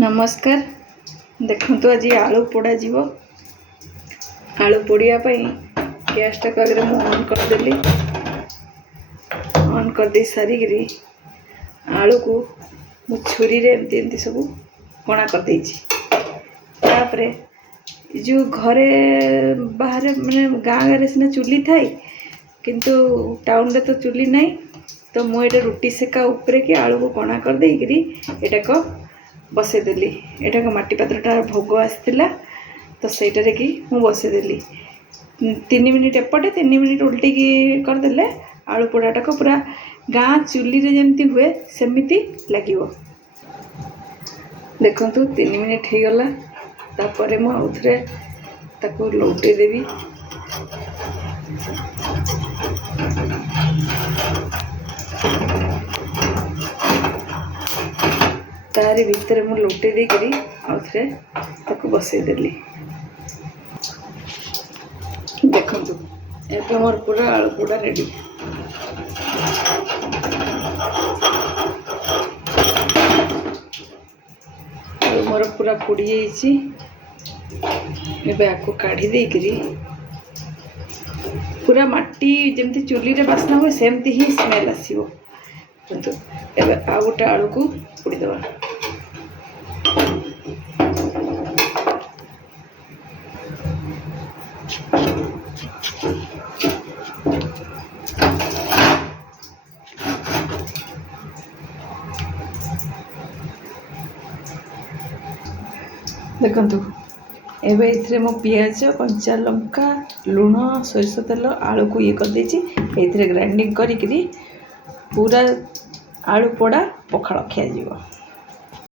नमस्कार। देखो आज आलू पोड़ा जीव आलू पोड़िया गैस टाक आगे ऑन करदेली। ऑन कर दे सारिकी आलू को मु छुरी रे एमती सब कणा कर देछि। तापरे जो घरे बाहर माने गाँव रे सिना चुली थाए किंतु टाउन रे तो चुली नहीं, तो मुझे रुटी सेका उपरे कि आलू को कणा कर देकरी एटा को बसईदेली। एटा को माटी पात्रटा भोग आसला तो सहीटारे कि मु बसईदेली। 3 मिनिट एपटे 3 मिनिट उल्टी की करदेले आलू पोड़ाटा को पूरा गाँ चुली रे जेमती हुए सेमिति लागिवो। देखंतु 3 मिनिट हो गला। तापरे मु आउथरे ताको लौटे देवी। तारी भीतर मु लौटे देकरी आउथरे ताको बसईदेली। देखंतु एबे मोर पूरा आलू पोड़ा रेडी। मोर पूरा पोड़ी जाइए। एबे आको काढ़ी देकरी पूरा माटी जेमती चुली रे बास्ना हुए सेमती ही स्मेल आसीबो। किंतु एबे आ गोटे आलू को पोड़ी दबा। देखंतु एबे इथरे मो पियाज कंचा लंका लुण सोरिष तेल आलू को ये कर देछि। एथरे ग्राइंडिंग करी पूरा आलू पोड़ा पखाड़ खिया जीवो।